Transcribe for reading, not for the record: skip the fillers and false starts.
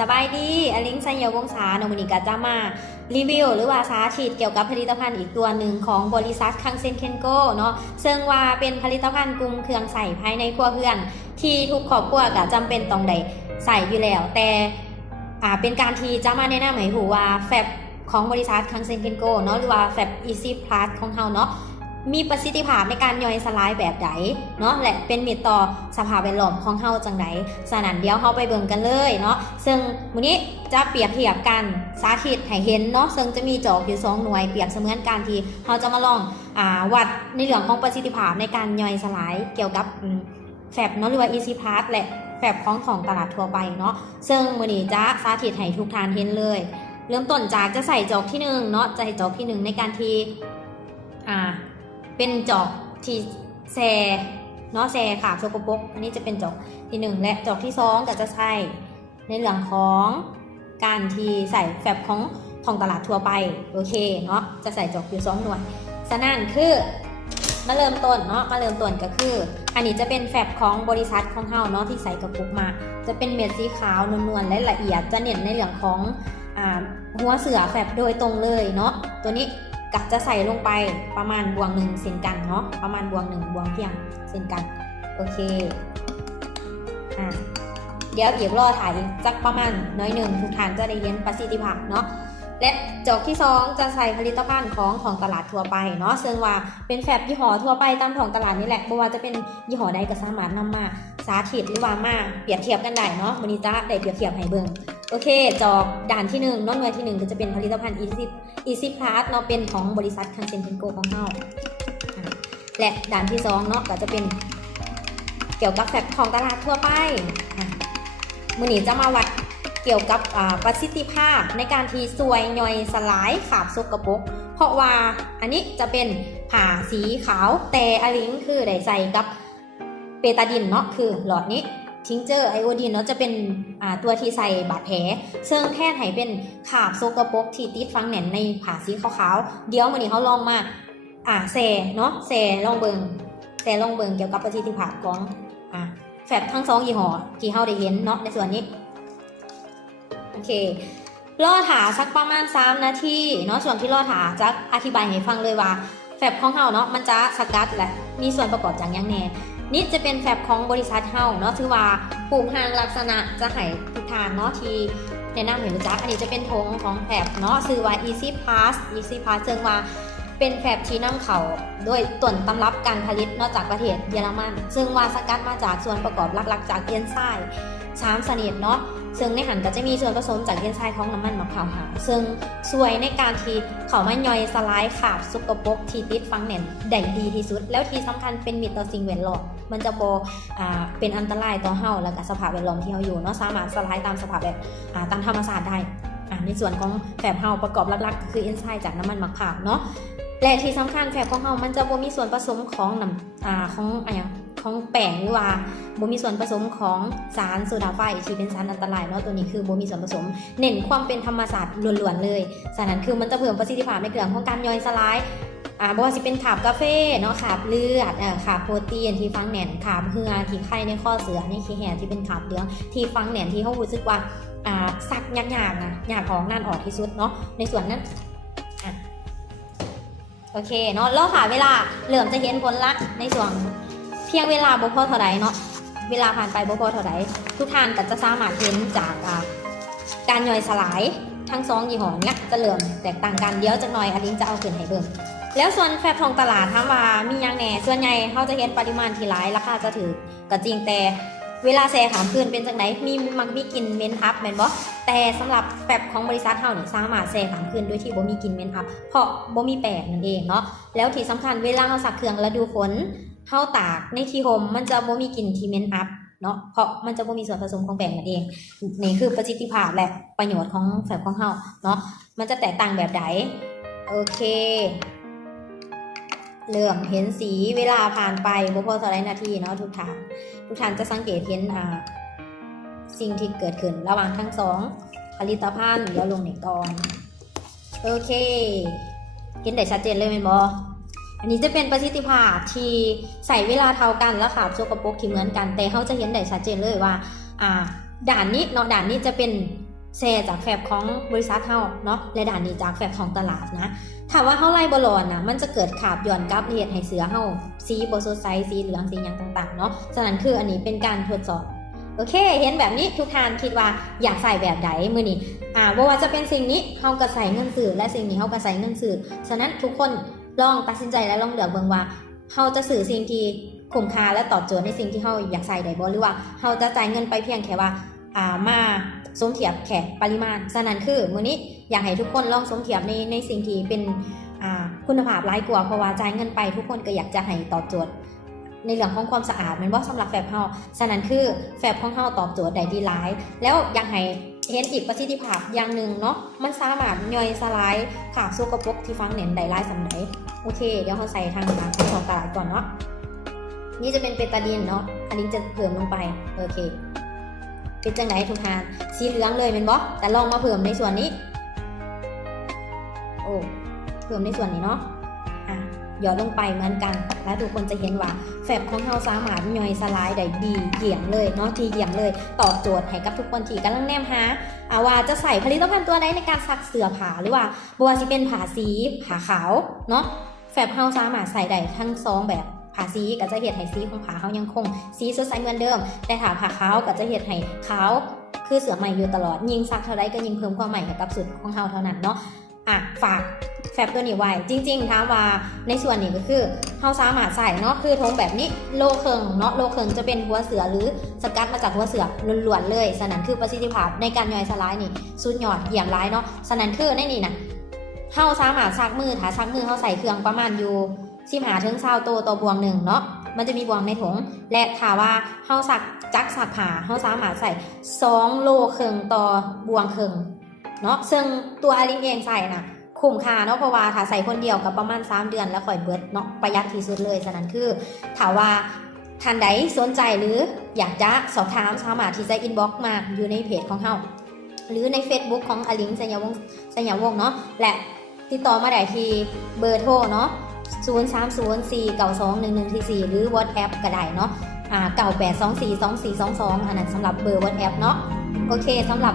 สบายดีอลิงไซยวงศาโนมินิกาจะมารีวิวหรือว่าสาธิตเกี่ยวกับผลิตภัณฑ์อีกตัวหนึ่งของบริษัทคังเซนเคนโกเนาะซึ่งว่าเป็นผลิตภัณฑ์กลุ่มเครื่องใส่ภายในครัวเรือนที่ทุกครอบครัวก็จำเป็นต้องได้ใส่อยู่แล้วแต่เป็นการที่จะมาแนะนำให้ผู้ว่าแฟบของบริษัทคังเซนเคนโกเนาะหรือว่าแฟบ Easy Plus ของเฮาเนาะมีประสิทธิภาพในการย่อยสลายแบบใดเนาะและเป็นมิตรต่อสภาพแวดล้อมของเฮาจังไดฉะนั้นเดี๋ยวเฮาไปเบิ่งกันเลยเนาะซึ่งมื้อนี้จะเปรียบเทียบกันสาธิตให้เห็นเนาะซึ่งจะมีจอกอยู่2หน่วยเปรียบเสมือนการที่เฮาจะมาลองวัดในเรื่องของประสิทธิภาพในการย่อยสลายเกี่ยวกับแฟบเนาะหรือว่า Easy Plus และแฟบของตลาดทั่วไปเนาะซึ่งมื้อนี้จะสาธิตให้ทุกท่านเห็นเลยเริ่มต้นจากจะใส่จอกที่1เนาะใส่จอกที่1ในการที่เป็นจอกที่แซ่เนาะแซ่ขาบโสกปรกอันนี้จะเป็นจอกที่1และจอกที่2ก็จะใส่ในเรื่องของการที่ใส่แฟบของตลาดทั่วไปโอเคเนาะจะใส่จอกอยู่2หน่วยฉะนั้นคือมาเริ่มต้นเนาะมาเริ่มต้นก็คืออันนี้จะเป็นแฟบของบริษัทของเฮาเนาะที่ใส่กระปุกมาจะเป็นเม็ดสีขาวนวลๆและละเอียดจะเน้นในเรื่องของหัวเสือแฟบโดยตรงเลยเนาะตัวนี้ก็จะใส่ลงไปประมาณบวง1เซนกันเนาะประมาณบวง1บวงเพียงเซนกันโอเคเดี๋ยวอีกรอถ่ายอีกสักประมาณน้อยหนึ่งทุกท่านจะได้เห็นประสิทธิภาพเนาะและจอกที่2จะใส่ผลิตภัณฑ์ของตลาดทั่วไปเนาะซึ่งว่าเป็นแฟบยี่ห้อทั่วไปตามท้องตลาดนี่แหละไม่ว่าจะเป็นยี่ห้อใดก็สามารถนำมาสาธิตหรือว่ามาเปรียบเทียบกันได้เนาะวันนี้จะได้เปรียบเทียบให้เบิ่งโอเคจอกด่านที่1น้องหน่วยที่1ก็จะเป็นผลิตภัณฑ์ Easy Plus เนาะเป็นของบริษัทคังเซ็นเทนโกของเราและด่านที่2เนาะก็จะเป็นเกี่ยวกับแฟบของตลาดทั่วไปมื้อนี้จะมาวัดเกี่ยวกับประสิทธิภาพในการที่ซวยย่อยสลายขาบสกปรกเพราะว่าอันนี้จะเป็นผ่าสีขาวแต่อลิงคือได้ใส่กับเปตาดินเนาะคือหลอดนี้ทิงเจอร์ไอโอดีนเนาะจะเป็นตัวที่ใส่บาดแผลซึ่งแทนให้เป็นขาบสกปรกที่ติดฝังแน่นในผ่าสีขาวๆเดี๋ยวมื้อนี้เขาลองมาแซ่เนาะแซ่ลองเบิ่งเกี่ยวกับประสิทธิภาพของแฟบทั้ง2ยี่ห้อที่เฮาได้เห็นเนาะในส่วนนี้โอเครอถาสักประมาณ3นาทีเนาะส่วนที่รอถาจะอธิบายให้ฟังเลยว่าแฟบของเฮาเนาะมันจะสกัดและมีส่วนประกอบจากอย่างแน่นี่จะเป็นแฟบของบริษัทเฮาเนาะถือว่าปลูกห่างลักษณะจะให้ทุกทานเนาะที่แนะนำให้รู้จักอันนี้จะเป็นธงของแฟบเนาะชื่อว่า Easy Plus ซึ่งว่าเป็นแฟบที่นำเข้าโดยต้นตำรับการผลิตนอกจากประเทศเยอรมันซึ่งว่าสกัดมาจากส่วนประกอบหลักๆจากเอนไซม์3ชนิดเนาะซึ่งในหันก็จะมีส่วนผสมจากเอนไซม์ของน้ำมันมะพร้าวหาวซึ่งช่วยในการที่เขามาย่อยสลายขาบสกปรกที่ติดฝังแน่นได้ดีที่สุดแล้วที่สำคัญเป็นมิตรต่อสิ่งแวดล้อมมันจะบ่เป็นอันตรายต่อเฮาและก็สภาพแวดล้อมที่เฮาอยู่เนาะสามารถสลายตามสภาพแบบตามธรรมชาติได้ในส่วนของแฟบเฮาประกอบหลักๆก็คือเอนไซม์จากน้ำมันมะพร้าวเนาะและที่สำคัญแฟบของเฮามันจะบ่มีส่วนผสมของของแป้งหรือว่าบ่มีส่วนผสมของสารโซดาไฟที่เป็นสารอันตรายเนาะตัวนี้คือบ่มีส่วนผสมเน้นความเป็นธรรมชาติล้วนๆเลยฉะนั้นคือมันจะเพิ่มประสิทธิภาพในเรื่องของการย่อยสลายบ่ว่าสิเป็นขาบกาแฟเนาะขาบเลือดขาบโปรตีนที่ฝังแน่นขาบเหงื่อที่ไข่ในข้อเสือนี่ขี้แห่ที่เป็นขาบเหลืองที่ฝังแน่นที่เฮารู้สึกว่าซักยากๆนะยากของนั่นออกที่สุดเนาะในส่วนนั้นโอเคเนาะรอค่ะเวลาเริ่มจะเห็นผลลัพธ์ในส่วนเพียงเวลาบ่พอเท่าใดเนาะเวลาผ่านไปบ่พอเท่าใดทุกท่านก็จะสามารถเห็นจากการย่อยสลายทั้ง2ยี่ห้อเนี้ยจะเริ่มแตกต่างกันเดี๋ยวจักหน่อยอลิงจะเอาขึ้นให้เบิ่งแล้วส่วนแฟบของตลาดถามว่ามีหยังแหน่ส่วนใหญ่เฮาจะเห็นปริมาณที่หลายราคาจะถือก็จริงแต่เวลาแช่ขามคืนเป็นจังไดมักมีกลิ่นเหม็นอับแม่นบ่แต่สำหรับแฟบของบริษัทเฮานี่สามารถแช่ขามคืนโดยที่บ่มีกลิ่นเหม็นอับเพราะบ่มีแป้งนั่นเองเนาะแล้วที่สำคัญเวลาเฮาซักเครื่องฤดูฝนเฮาตากในที่ห่มมันจะบ่มีกลิ่นที่เหม็นอับเนาะเพราะมันจะบ่มีส่วนผสมของแป้งนั่นเองนี่คือประสิทธิภาพและประโยชน์ของแฟบของเฮาเนาะมันจะแตกต่างแบบใดโอเคเริ่มเห็นสีเวลาผ่านไปบ่พอเท่าไรนาทีเนาะทุกท่านจะสังเกตเห็นสิ่งที่เกิดขึ้นระหว่างทั้ง2ผลิตภัณฑ์เดี๋ยวลงในก่อนโอเคเห็นได้ชัดเจนเลยแม่นบ่อันนี้จะเป็นประสิทธิภาพที่ใส่เวลาเท่ากันแล้วขาบสกปรกที่เหมือนกันแต่เขาจะเห็นได้ชัดเจนเลยว่าด่านนี้เนาะด่านนี้จะเป็น แชร์จากแฟบของบริษัทเฮาเนาะและด่านนี้จากแฟบของตลาดนะถ้าว่าเฮาไล่บ่รอดนะมันจะเกิดขาบย้อนกลับเฮ็ดให้เสือเฮาสีบ่สดใสสีเหลืองสีหยังต่างๆเนาะฉะนั้นคืออันนี้เป็นการทดสอบโอเคเห็นแบบนี้ทุกท่านคิดว่าอยากใส่แบบใดมื้อนี้บ่ว่าจะเป็นสิ่งนี้เฮาก็ใส่เงินซื้อและสิ่งนี้เฮาก็ใส่เงินซื้อฉะนั้นทุกคนลองตัดสินใจและลองเลือกเบิ่งว่าเฮาจะซื้อสิ่งที่คุ้มค่าและตอบโจทย์ในสิ่งที่เฮาอยากใส่ได้บ่หรือว่าเฮาจะจ่ายเงินไปเพียงแค่ว่ามาสมเทียบแค่ปริมาณฉะนั้นคือมื้อนี้อยากให้ทุกคนลองสมเทียบในสิ่งที่เป็นคุณภาพหลายกว่าเพราะว่าจ่ายเงินไปทุกคนก็อยากจะให้ตอบโจทย์ในเรื่องของความสะอาดมันบ่สำหรับแฟบเฮาฉะนั้นคือแฟบของเฮาตอบโจทย์ได้ดีหลายแล้วอยากให้เห็นอีกประสิทธิภาพอย่างหนึ่งเนาะมันสามารถย่อยสลายขาบสกปรกที่ฝังแน่นได้หลายสำไหนโอเคเดี๋ยวเราใส่ทางของตลาดก่อนเนาะนี่จะเป็นเบตาดีนเนาะอันนี้จะเพิ่มลงไปโอเคเป็นจังไหนทุกทานสีเหลืองเลยเป็นบ่แต่ลองมาเพิ่มในส่วนนี้โอ้เพิ่มในส่วนนี้เนาะหยอดลงไปเหมือนกันแล้วทุกคนจะเห็นว่าแฟบของเราสามารถย่อยสลายได้ดีเยี่ยมเลยเนาะทีเยี่ยมเลยตอบโจทย์ให้กับทุกคนที่กำลังแนมหาว่าจะใส่ผลิตภัณฑ์ตัวใดในการซักเสื้อผ้าหรือว่าบัวสิเป็นผ้าสีผ้าขาวเนาะแฟบเราสามารถใส่ได้ทั้งสองแบบผ้าสีก็จะเฮ็ดให้สีของผ้าเขายังคงสีสดใสเหมือนเดิมแต่ถ้าผ้าขาวก็จะเฮ็ดให้ขาวคือเสื้อใหม่อยู่ตลอดยิ่งซักเท่าไรก็ยิ่งเพิ่มความใหม่ให้กับสุดของเราเท่านั้นเนาะฝากแฟบตัวนี้ไว้จริงๆถามว่าในส่วนนี้ก็คือเราสามารถใส่เนาะคือทงแบบนี้โลเคิงเนาะโลเคิงจะเป็นหัวเสือหรือสกัดมาจากหัวเสือล้วนๆเลยฉะนั้นคือประสิทธิภาพในการย่อยสลายนี่สุดยอดเยี่ยมร้ายเนาะฉะนั้นคือในนี่นะเราสามารถซักมือถ้าซักมือเราใส่เครื่องประมาณอยู่15 ถึง 20 ตัวต่อบวงหนึ่งเนาะมันจะมีบวงในถุงและถ้าว่าเราซักจักซักผ้าเราสามารถใส่2 โลครึ่งต่อบวงครึ่งเนาะซึ่งตัวอลิงเองใส่นะคุ้มค่าเนาะเพราะว่าถ้าใส่คนเดียวกับประมาณ3 เดือนแล้วค่อยเบิดเนาะประหยัดที่สุดเลยฉะนั้นคือถ้าว่าท่านใดสนใจหรืออยากจะสอบถามสามารถที่จะอินบ็อกซ์มาอยู่ในเพจของเราหรือใน Facebook ของอลิงสัญญาวงศ์เนาะและติดต่อมาได้ที่เบอร์โทรเนาะ0304921144หรือ WhatsApp ก็ได้เนาะ98242422อันนั้นสำหรับเบอร์ WhatsApp เนาะโอเคสำหรับ